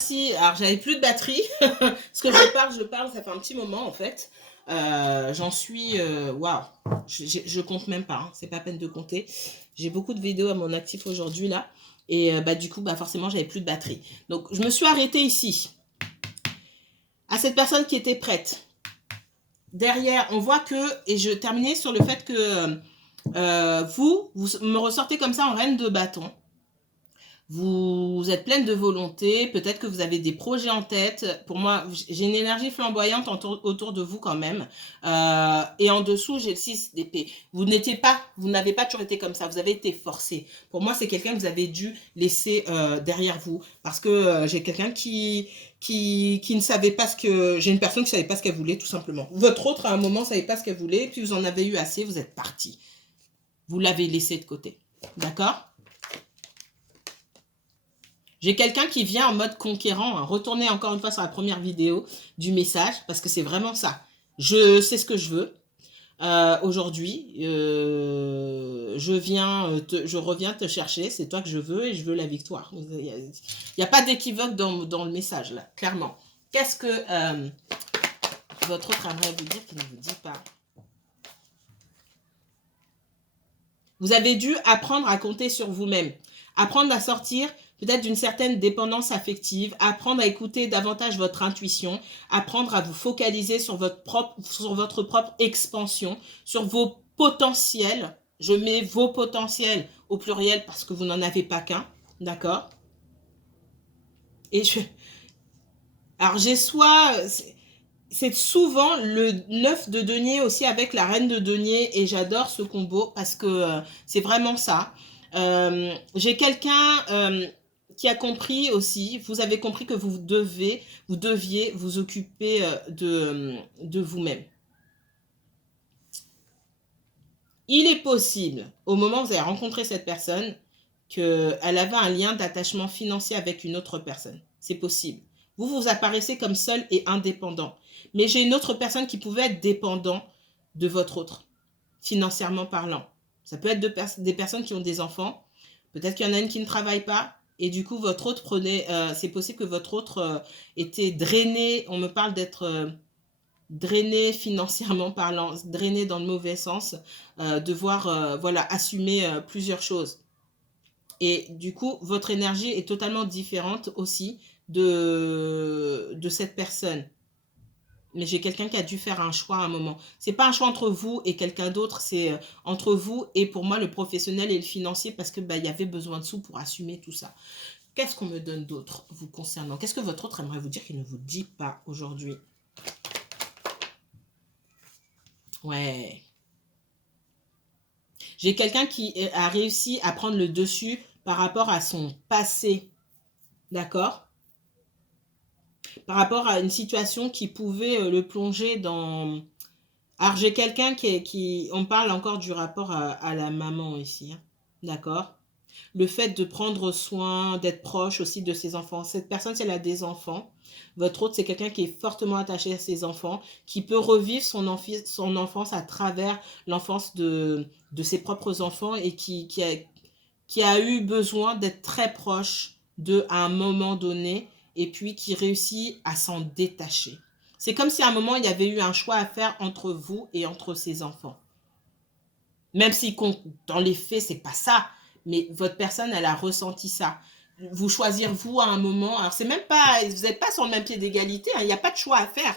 Si, alors j'avais plus de batterie, parce que je parle, ça fait un petit moment en fait. J'en suis, waouh, je compte même pas, hein, c'est pas peine de compter. J'ai beaucoup de vidéos à mon actif aujourd'hui là, et bah du coup, bah forcément, j'avais plus de batterie. Donc je me suis arrêtée ici, à cette personne qui était prête. Derrière, on voit que, et je terminais sur le fait que vous me ressortez comme ça en reine de bâton. Vous êtes pleine de volonté, peut-être que vous avez des projets en tête. Pour moi, j'ai une énergie flamboyante autour de vous quand même. Et en dessous, j'ai le 6 d'épée. Vous n'avez pas toujours été comme ça, vous avez été forcé. Pour moi, c'est quelqu'un que vous avez dû laisser derrière vous. Parce que j'ai quelqu'un qui ne savait pas ce que... J'ai une personne qui ne savait pas ce qu'elle voulait, tout simplement. Votre autre, à un moment, ne savait pas ce qu'elle voulait, puis vous en avez eu assez, vous êtes parti. Vous l'avez laissé de côté. D'accord ? J'ai quelqu'un qui vient en mode conquérant. Hein. Retournez encore une fois sur la première vidéo du message, parce que c'est vraiment ça. Je sais ce que je veux. Aujourd'hui, je reviens te chercher. C'est toi que je veux et je veux la victoire. Il n'y a pas d'équivoque dans le message, là, clairement. Qu'est-ce que votre autre aimerait vous dire qu'il ne vous dit pas? Vous avez dû apprendre à compter sur vous-même. Apprendre à sortir peut-être d'une certaine dépendance affective, apprendre à écouter davantage votre intuition, apprendre à vous focaliser sur votre propre expansion, sur vos potentiels. Je mets vos potentiels au pluriel parce que vous n'en avez pas qu'un, d'accord? Alors j'ai soit... C'est souvent le 9 de denier aussi avec la reine de denier et j'adore ce combo parce que c'est vraiment ça. J'ai quelqu'un qui a compris aussi, vous avez compris que vous deviez vous occuper de vous-même. Il est possible, au moment où vous avez rencontré cette personne, qu'elle avait un lien d'attachement financier avec une autre personne. C'est possible. Vous vous apparaissez comme seul et indépendant. Mais j'ai une autre personne qui pouvait être dépendant de votre autre, financièrement parlant. Ça peut être des personnes qui ont des enfants. Peut-être qu'il y en a une qui ne travaille pas. Et du coup, votre autre prenait... c'est possible que votre autre était drainé. On me parle d'être... drainé financièrement parlant, drainé dans le mauvais sens, devoir voilà, assumer plusieurs choses. Et du coup, votre énergie est totalement différente aussi de cette personne. Mais j'ai quelqu'un qui a dû faire un choix à un moment. C'est pas un choix entre vous et quelqu'un d'autre, c'est entre vous et pour moi le professionnel et le financier parce que y avait besoin de sous pour assumer tout ça. Qu'est-ce qu'on me donne d'autre vous concernant? Qu'est-ce que votre autre aimerait vous dire qu'il ne vous dit pas aujourd'hui? Ouais. J'ai quelqu'un qui a réussi à prendre le dessus par rapport à son passé. D'accord? Par rapport à une situation qui pouvait le plonger dans... Alors, j'ai quelqu'un qui... On parle encore du rapport à la maman ici. Hein. D'accord? Le fait de prendre soin, d'être proche aussi de ses enfants. Cette personne, si elle a des enfants, votre autre, c'est quelqu'un qui est fortement attaché à ses enfants, qui peut revivre son enfance à travers l'enfance de ses propres enfants et qui a eu besoin d'être très proche d'eux à un moment donné et puis qui réussit à s'en détacher. C'est comme si à un moment, il y avait eu un choix à faire entre vous et entre ses enfants. Même si dans les faits, c'est pas ça, mais votre personne, elle a ressenti ça. Vous choisir vous à un moment, alors c'est même pas, vous n'êtes pas sur le même pied d'égalité, hein, il n'y a pas de choix à faire,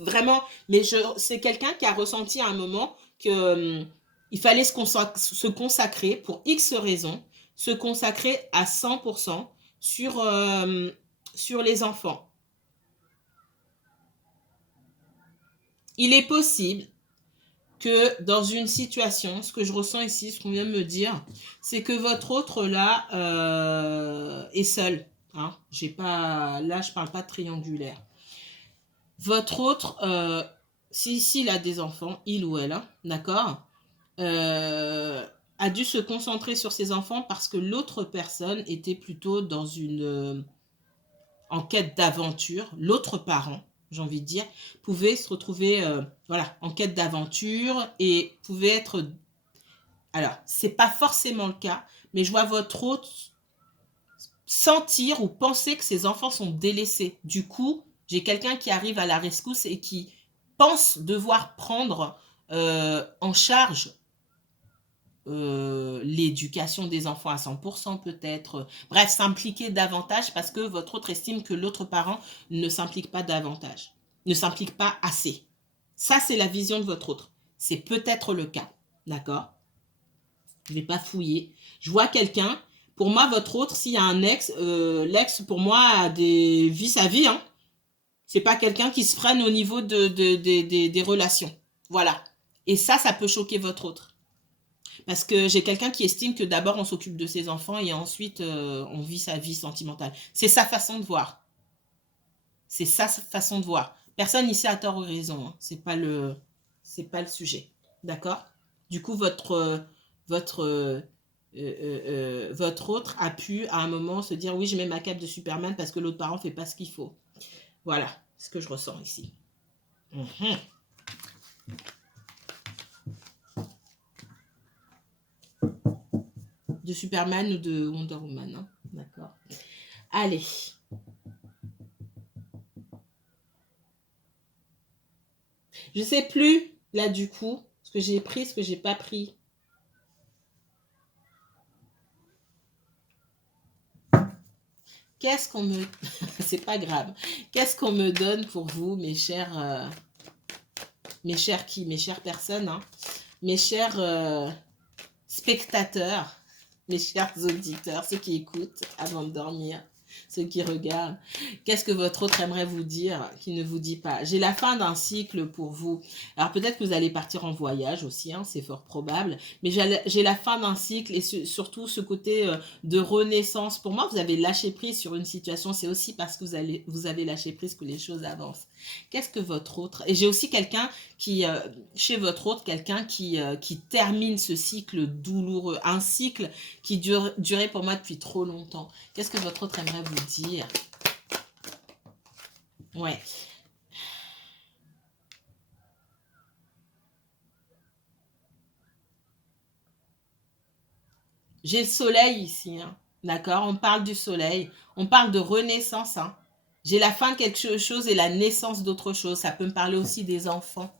vraiment. Mais c'est quelqu'un qui a ressenti à un moment que il fallait se consacrer pour X raisons, se consacrer à 100% sur les enfants. Il est possible que dans une situation, ce que je ressens ici, ce qu'on vient de me dire, c'est que votre autre là est seul. Hein. Là, je parle pas de triangulaire. Votre autre, s'il a des enfants, il ou elle, hein, d'accord, a dû se concentrer sur ses enfants parce que l'autre personne était plutôt dans une en quête d'aventure. L'autre parent, j'ai envie de dire, pouvait se retrouver voilà, en quête d'aventure et pouvait être... Alors, c'est pas forcément le cas, mais je vois votre autre sentir ou penser que ses enfants sont délaissés. Du coup, j'ai quelqu'un qui arrive à la rescousse et qui pense devoir prendre en charge l'éducation des enfants à 100% peut-être. Bref, s'impliquer davantage parce que votre autre estime que l'autre parent ne s'implique pas davantage, ne s'implique pas assez. Ça, c'est la vision de votre autre. C'est peut-être le cas, d'accord? Je ne vais pas fouiller. Je vois quelqu'un, pour moi, votre autre, s'il y a un ex, l'ex, pour moi, vit sa vie, hein. C'est pas quelqu'un qui se freine au niveau des relations. Voilà. Et ça peut choquer votre autre. Parce que j'ai quelqu'un qui estime que d'abord on s'occupe de ses enfants et ensuite on vit sa vie sentimentale. C'est sa façon de voir. C'est sa façon de voir. Personne ici a tort ou raison. Hein. C'est pas le sujet. D'accord? Du coup, votre autre a pu à un moment se dire oui, je mets ma cape de Superman parce que l'autre parent fait pas ce qu'il faut. Voilà ce que je ressens ici. De Superman ou de Wonder Woman. Hein. D'accord. Allez. Je sais plus, là, du coup, ce que j'ai pris, ce que j'ai pas pris. Qu'est-ce qu'on me... C'est pas grave. Qu'est-ce qu'on me donne pour vous, mes chers... Mes chers qui? Mes chères personnes, hein. Mes chers spectateurs, mes chers auditeurs, ceux qui écoutent avant de dormir, ceux qui regardent. Qu'est-ce que votre autre aimerait vous dire qui ne vous dit pas? J'ai la fin d'un cycle pour vous. Alors peut-être que vous allez partir en voyage aussi, hein, c'est fort probable, mais j'ai la fin d'un cycle et surtout ce côté de renaissance. Pour moi, vous avez lâché prise sur une situation, c'est aussi parce que vous avez lâché prise que les choses avancent. Qu'est-ce que votre autre... Et j'ai aussi quelqu'un qui, chez votre autre, quelqu'un qui termine ce cycle douloureux, un cycle qui durait pour moi depuis trop longtemps. Qu'est-ce que votre autre aimerait vous dire? Ouais. J'ai le soleil ici, hein. D'accord? On parle du soleil, on parle de renaissance, hein. J'ai la fin de quelque chose et la naissance d'autre chose. Ça peut me parler aussi des enfants.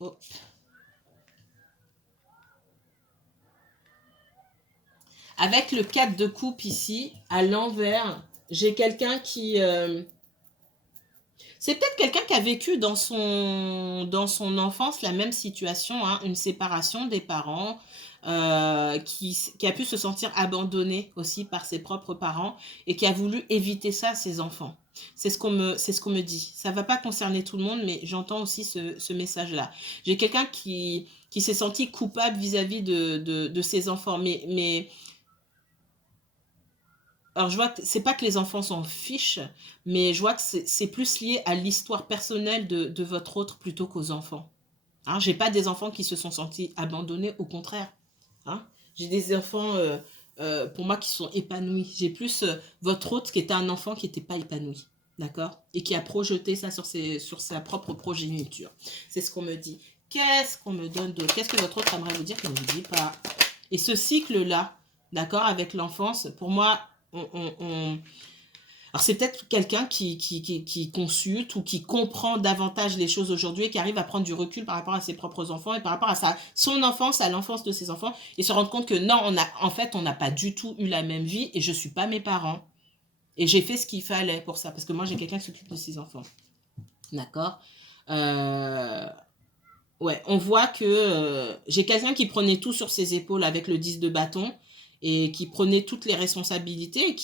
Oh. Avec le 4 de coupe ici, à l'envers, j'ai quelqu'un qui... c'est peut-être quelqu'un qui a vécu dans son enfance la même situation, hein, une séparation des parents, qui a pu se sentir abandonné aussi par ses propres parents et qui a voulu éviter ça à ses enfants. C'est ce qu'on me dit. Ça ne va pas concerner tout le monde, mais j'entends aussi ce message-là. J'ai quelqu'un qui s'est senti coupable vis-à-vis de ses enfants, mais alors, je vois que c'est pas que les enfants s'en fichent, mais je vois que c'est plus lié à l'histoire personnelle de votre autre plutôt qu'aux enfants. Hein, j'ai pas des enfants qui se sont sentis abandonnés, au contraire. Hein. J'ai des enfants, pour moi, qui sont épanouis. J'ai plus votre autre qui était un enfant qui n'était pas épanoui. D'accord? Et qui a projeté ça sur sa propre progéniture. C'est ce qu'on me dit. Qu'est-ce qu'on me donne d'autre? Qu'est-ce que votre autre aimerait vous dire qu'il ne vous dit pas? Et ce cycle-là, d'accord, avec l'enfance, pour moi, alors c'est peut-être quelqu'un qui consulte ou qui comprend davantage les choses aujourd'hui et qui arrive à prendre du recul par rapport à ses propres enfants et par rapport à son enfance, à l'enfance de ses enfants et se rendre compte que non, en fait, on n'a pas du tout eu la même vie et je ne suis pas mes parents. Et j'ai fait ce qu'il fallait pour ça parce que moi, j'ai quelqu'un qui s'occupe de ses enfants. D'accord. Ouais, on voit que j'ai quelqu'un qui prenait tout sur ses épaules avec le 10 de bâton et qui prenait toutes les responsabilités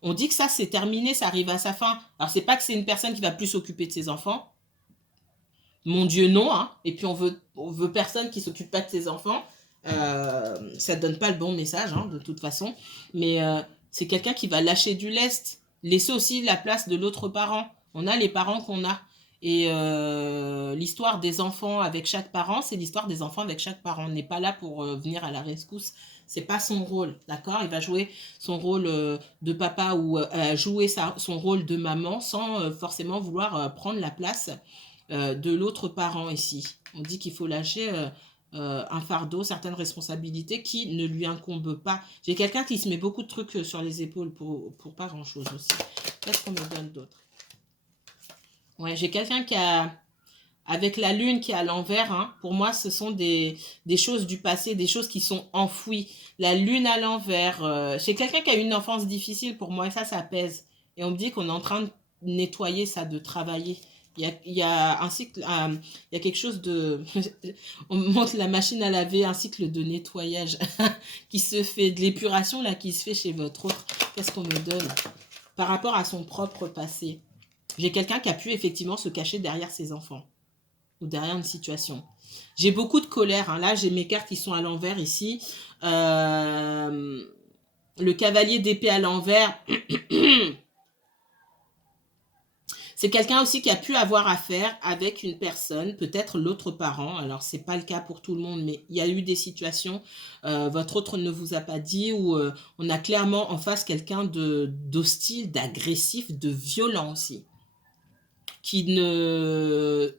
on dit que ça c'est terminé, ça arrive à sa fin. Alors c'est pas que c'est une personne qui va plus s'occuper de ses enfants. Mon Dieu non, hein. Et puis on veut personne qui s'occupe pas de ses enfants. Ça donne pas le bon message, hein, de toute façon. Mais c'est quelqu'un qui va lâcher du lest, laisser aussi la place de l'autre parent. On a les parents qu'on a. Et l'histoire des enfants avec chaque parent, c'est l'histoire des enfants avec chaque parent. On n'est pas là pour venir à la rescousse. C'est pas son rôle, d'accord? Il va jouer son rôle de papa ou jouer son rôle de maman sans forcément vouloir prendre la place de l'autre parent ici. On dit qu'il faut lâcher un fardeau, certaines responsabilités qui ne lui incombent pas. J'ai quelqu'un qui se met beaucoup de trucs sur les épaules pour pas grand-chose aussi. Qu'est-ce qu'on me donne d'autre? Ouais, j'ai quelqu'un qui a... Avec la lune qui est à l'envers, hein, pour moi, ce sont des choses du passé, des choses qui sont enfouies. La lune à l'envers. Chez quelqu'un qui a eu une enfance difficile, pour moi, ça pèse. Et on me dit qu'on est en train de nettoyer ça, de travailler. Il y a un cycle, il y a quelque chose de... On me montre la machine à laver, un cycle de nettoyage qui se fait, de l'épuration là, qui se fait chez votre autre. Qu'est-ce qu'on me donne par rapport à son propre passé? J'ai quelqu'un qui a pu effectivement se cacher derrière ses enfants ou derrière une situation. J'ai beaucoup de colère. Hein. Là, j'ai mes cartes qui sont à l'envers ici. Le cavalier d'épée à l'envers. C'est quelqu'un aussi qui a pu avoir affaire avec une personne, peut-être l'autre parent. Alors, ce n'est pas le cas pour tout le monde, mais il y a eu des situations, votre autre ne vous a pas dit, où on a clairement en face quelqu'un d'hostile, d'agressif, de violent aussi. Qui ne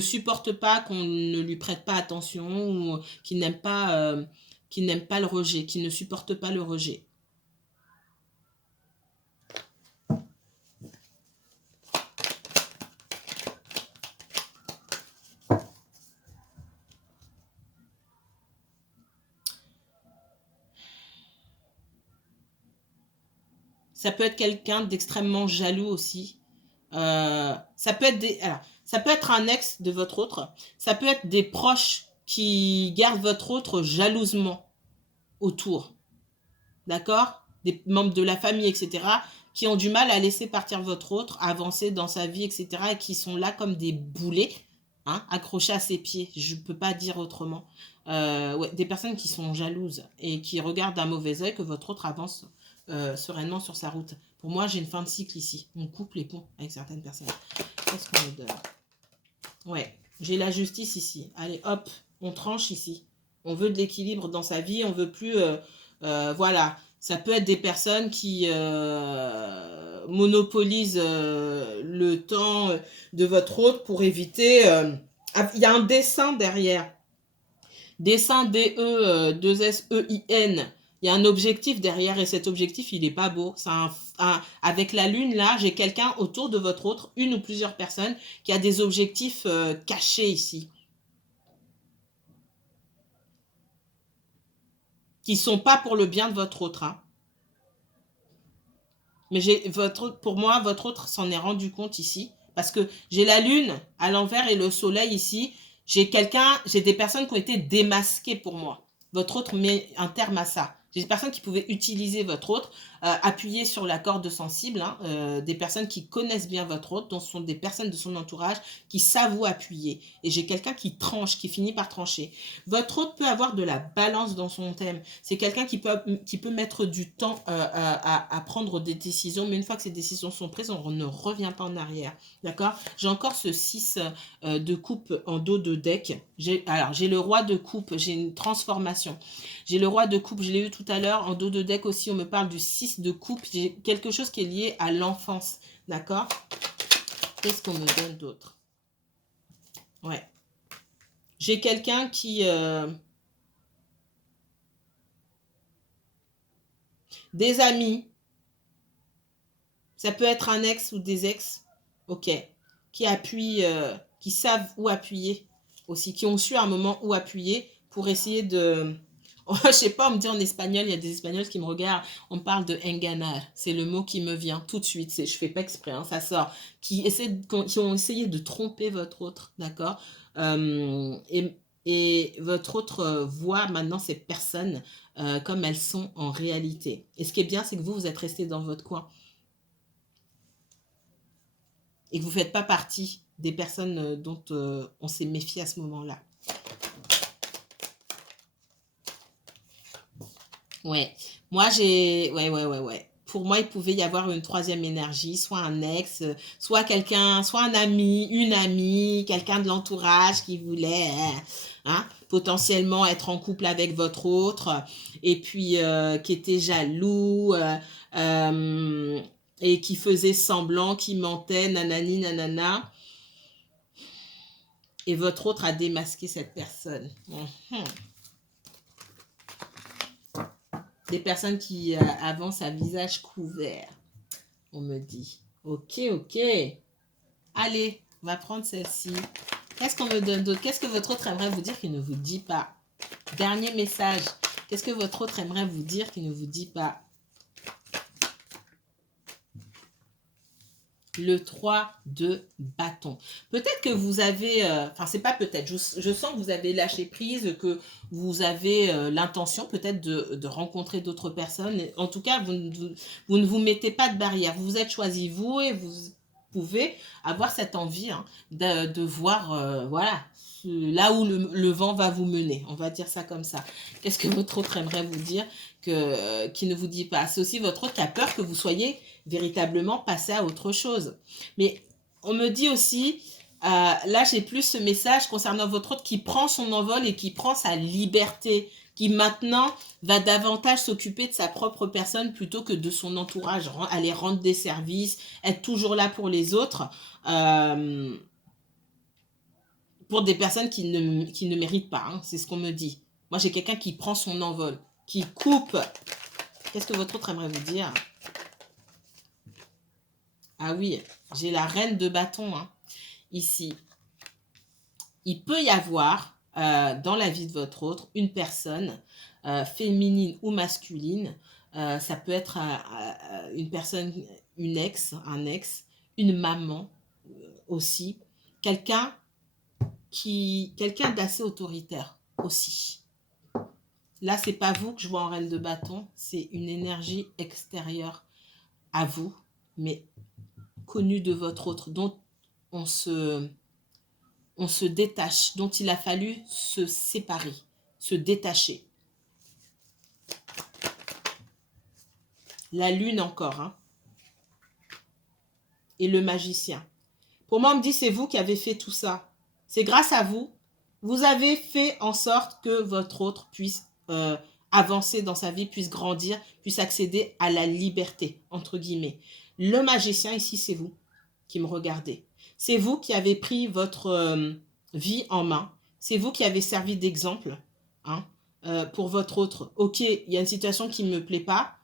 supporte pas qu'on ne lui prête pas attention ou qui n'aime pas le rejet, qui ne supporte pas le rejet. Ça peut être quelqu'un d'extrêmement jaloux aussi. Ça peut être un ex de votre autre. Ça peut être des proches qui gardent votre autre jalousement autour. D'accord? Des membres de la famille, etc., qui ont du mal à laisser partir votre autre, avancer dans sa vie, etc., et qui sont là comme des boulets, hein, accrochés à ses pieds. Je ne peux pas dire autrement. Ouais, des personnes qui sont jalouses et qui regardent d'un mauvais œil que votre autre avance sereinement sur sa route. Pour moi, j'ai une fin de cycle ici. On coupe les ponts avec certaines personnes. Qu'est-ce qu'on me donne? Ouais, j'ai la justice ici. Allez, hop, on tranche ici. On veut de l'équilibre dans sa vie, on veut plus... voilà, ça peut être des personnes qui monopolisent le temps de votre autre pour éviter... il y a un dessin derrière. Dessin D-E, 2-S-E-I-N. Il y a un objectif derrière et cet objectif, il n'est pas beau. Avec la lune, là, j'ai quelqu'un autour de votre autre, une ou plusieurs personnes, qui a des objectifs cachés ici. Qui ne sont pas pour le bien de votre autre. Hein. Mais pour moi, votre autre s'en est rendu compte ici. Parce que j'ai la lune à l'envers et le soleil ici. J'ai des personnes qui ont été démasquées pour moi. Votre autre met un terme à ça. J'ai des personnes qui pouvaient utiliser votre autre, appuyer sur la corde sensible, hein, des personnes qui connaissent bien votre autre, dont ce sont des personnes de son entourage qui savent où appuyer. Et j'ai quelqu'un qui tranche, qui finit par trancher. Votre autre peut avoir de la balance dans son thème. C'est quelqu'un qui peut mettre du temps à prendre des décisions, mais une fois que ces décisions sont prises, on ne revient pas en arrière. D'accord? J'ai encore ce 6 de coupe en dos de deck. J'ai le roi de coupe, j'ai une transformation. J'ai le roi de coupe, je l'ai eu tout à l'heure. En dos de deck aussi, on me parle du 6 de coupe. J'ai quelque chose qui est lié à l'enfance. D'accord? Qu'est-ce qu'on me donne d'autre? Ouais. J'ai quelqu'un qui... des amis. Ça peut être un ex ou des ex. Ok. Qui appuient, qui savent où appuyer aussi. Qui ont su à un moment où appuyer pour essayer de... Je sais pas, on me dit en espagnol, il y a des espagnols qui me regardent, on me parle de enganar, c'est le mot qui me vient tout de suite, je fais pas exprès, hein, ça sort, qui ont essayé de tromper votre autre, d'accord, et votre autre voit maintenant ces personnes comme elles sont en réalité. Et ce qui est bien, c'est que vous êtes resté dans votre coin et que vous ne faites pas partie des personnes dont on s'est méfié à ce moment-là. Ouais, moi j'ai... Ouais. Pour moi, il pouvait y avoir une troisième énergie, soit un ex, soit quelqu'un, soit un ami, une amie, quelqu'un de l'entourage qui voulait hein, potentiellement être en couple avec votre autre, et puis qui était jaloux, euh, et qui faisait semblant, qui mentait, nanani, nanana. Et votre autre a démasqué cette personne. Des personnes qui avancent à visage couvert, on me dit. Ok, ok. Allez, on va prendre celle-ci. Qu'est-ce qu'on me donne d'autre? Qu'est-ce que votre autre aimerait vous dire qu'il ne vous dit pas? Dernier message. Qu'est-ce que votre autre aimerait vous dire qu'il ne vous dit pas? Le 3 de bâton. Peut-être que vous avez, enfin c'est pas peut-être, je sens que vous avez lâché prise, que vous avez l'intention peut-être de rencontrer d'autres personnes. En tout cas, vous ne vous mettez pas de barrière. Vous vous êtes choisi vous et vous pouvez avoir cette envie hein, de voir, voilà, là où le vent va vous mener. On va dire ça comme ça. Qu'est-ce que votre autre aimerait vous dire qui ne vous dit pas? C'est aussi votre autre qui a peur que vous soyez véritablement passer à autre chose. Mais on me dit aussi, là j'ai plus ce message concernant votre autre qui prend son envol et qui prend sa liberté, qui maintenant va davantage s'occuper de sa propre personne plutôt que de son entourage, aller rendre des services, être toujours là pour les autres, pour des personnes qui ne méritent pas, hein, c'est ce qu'on me dit. Moi j'ai quelqu'un qui prend son envol, qui coupe. Qu'est-ce que votre autre aimerait vous dire? Ah oui, j'ai la reine de bâton hein, ici. Il peut y avoir dans la vie de votre autre une personne féminine ou masculine. Ça peut être une personne, une ex, un ex, une maman aussi. Quelqu'un d'assez autoritaire aussi. Là, c'est pas vous que je vois en reine de bâton, c'est une énergie extérieure à vous, mais connue de votre autre, dont on se détache, dont il a fallu se séparer, se détacher. La lune encore, hein. Et le magicien. Pour moi, on me dit, c'est vous qui avez fait tout ça. C'est grâce à vous. Vous avez fait en sorte que votre autre puisse avancer dans sa vie, puisse grandir, puisse accéder à la liberté, entre guillemets. Le magicien, ici, c'est vous qui me regardez. C'est vous qui avez pris votre vie en main. C'est vous qui avez servi d'exemple hein, pour votre autre. Ok, il y a une situation qui ne me plaît pas.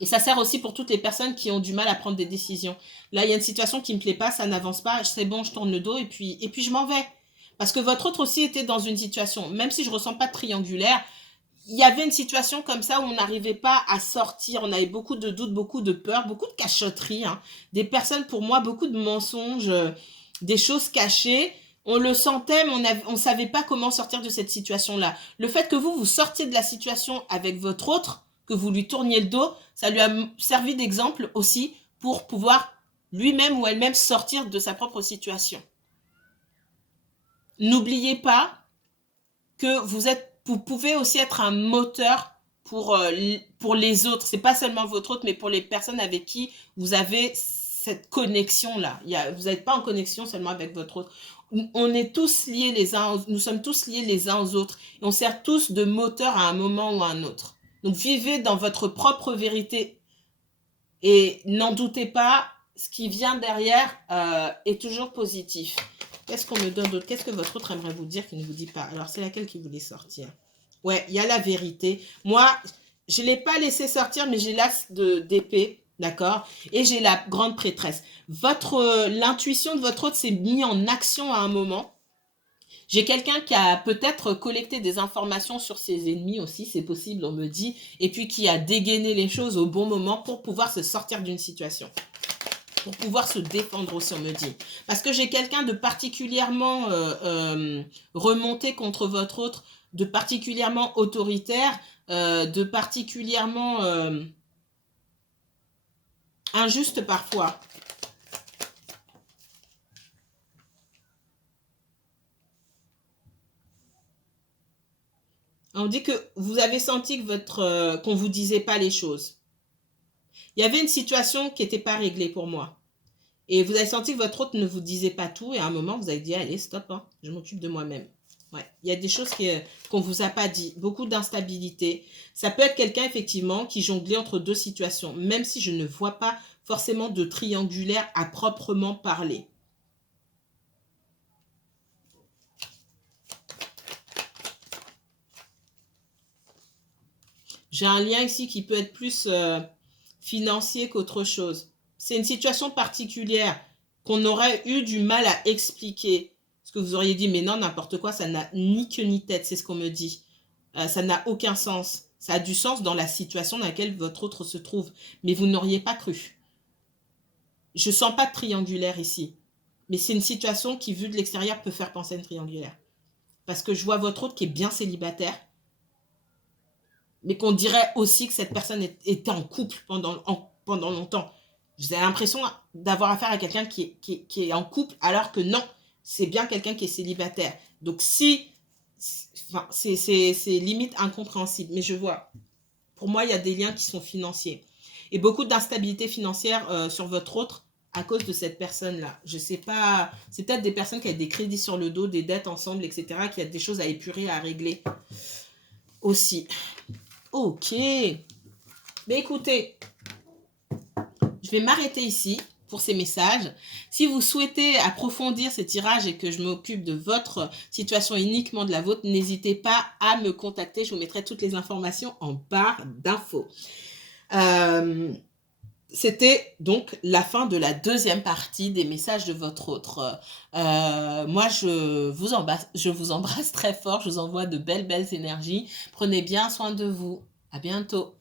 Et ça sert aussi pour toutes les personnes qui ont du mal à prendre des décisions. Là, il y a une situation qui ne me plaît pas, ça n'avance pas, c'est bon, je tourne le dos et puis je m'en vais. Parce que votre autre aussi était dans une situation, même si je ne ressens pas de triangulaire, il y avait une situation comme ça où on n'arrivait pas à sortir, on avait beaucoup de doutes, beaucoup de peurs, beaucoup de cachotteries, hein. Des personnes pour moi, beaucoup de mensonges, des choses cachées, on le sentait mais on ne savait pas comment sortir de cette situation-là. Le fait que vous sortiez de la situation avec votre autre, que vous lui tourniez le dos, ça lui a servi d'exemple aussi pour pouvoir lui-même ou elle-même sortir de sa propre situation. N'oubliez pas que vous pouvez aussi être un moteur pour les autres. C'est pas seulement votre autre, mais pour les personnes avec qui vous avez cette connexion-là. Vous n'êtes pas en connexion seulement avec votre autre. On est tous liés nous sommes tous liés les uns aux autres. Et on sert tous de moteur à un moment ou à un autre. Donc vivez dans votre propre vérité. Et n'en doutez pas, ce qui vient derrière est toujours positif. Qu'est-ce qu'on me donne d'autre? Qu'est-ce que votre autre aimerait vous dire qu'il ne vous dit pas? Alors, c'est laquelle qui voulait sortir? Ouais, il y a la vérité. Moi, je ne l'ai pas laissé sortir, mais j'ai l'as d'épée, d'accord? Et j'ai la grande prêtresse. L'intuition de votre autre s'est mise en action à un moment. J'ai quelqu'un qui a peut-être collecté des informations sur ses ennemis aussi, c'est possible, on me dit, et puis qui a dégainé les choses au bon moment pour pouvoir se sortir d'une situation. Pour pouvoir se défendre aussi, on me dit. Parce que j'ai quelqu'un de particulièrement remonté contre votre autre, de particulièrement autoritaire, de particulièrement injuste parfois. On dit que vous avez senti que qu'on ne vous disait pas les choses. Il y avait une situation qui n'était pas réglée pour moi. Et vous avez senti que votre autre ne vous disait pas tout. Et à un moment, vous avez dit, allez, stop, hein, je m'occupe de moi-même. Ouais. Il y a des choses qu'on ne vous a pas dit. Beaucoup d'instabilité. Ça peut être quelqu'un, effectivement, qui jonglait entre deux situations. Même si je ne vois pas forcément de triangulaire à proprement parler. J'ai un lien ici qui peut être plus financier qu'autre chose. C'est une situation particulière qu'on aurait eu du mal à expliquer. Parce que vous auriez dit, mais non, n'importe quoi, ça n'a ni queue ni tête, c'est ce qu'on me dit. Ça n'a aucun sens. Ça a du sens dans la situation dans laquelle votre autre se trouve. Mais vous n'auriez pas cru. Je sens pas de triangulaire ici. Mais c'est une situation qui, vue de l'extérieur, peut faire penser à une triangulaire. Parce que je vois votre autre qui est bien célibataire, mais qu'on dirait aussi que cette personne était en couple pendant longtemps. J'ai l'impression d'avoir affaire à quelqu'un qui est en couple, alors que non, c'est bien quelqu'un qui est célibataire. Donc enfin, c'est limite incompréhensible. Mais je vois, pour moi, il y a des liens qui sont financiers. Et beaucoup d'instabilité financière sur votre autre à cause de cette personne-là. Je sais pas, c'est peut-être des personnes qui ont des crédits sur le dos, des dettes ensemble, etc., qui a des choses à épurer, à régler aussi. Ok. Mais écoutez, je vais m'arrêter ici pour ces messages. Si vous souhaitez approfondir ces tirages et que je m'occupe de votre situation, uniquement de la vôtre, n'hésitez pas à me contacter. Je vous mettrai toutes les informations en barre d'infos. C'était donc la fin de la deuxième partie des messages de votre autre. Moi, je vous embrasse très fort. Je vous envoie de belles énergies. Prenez bien soin de vous. À bientôt.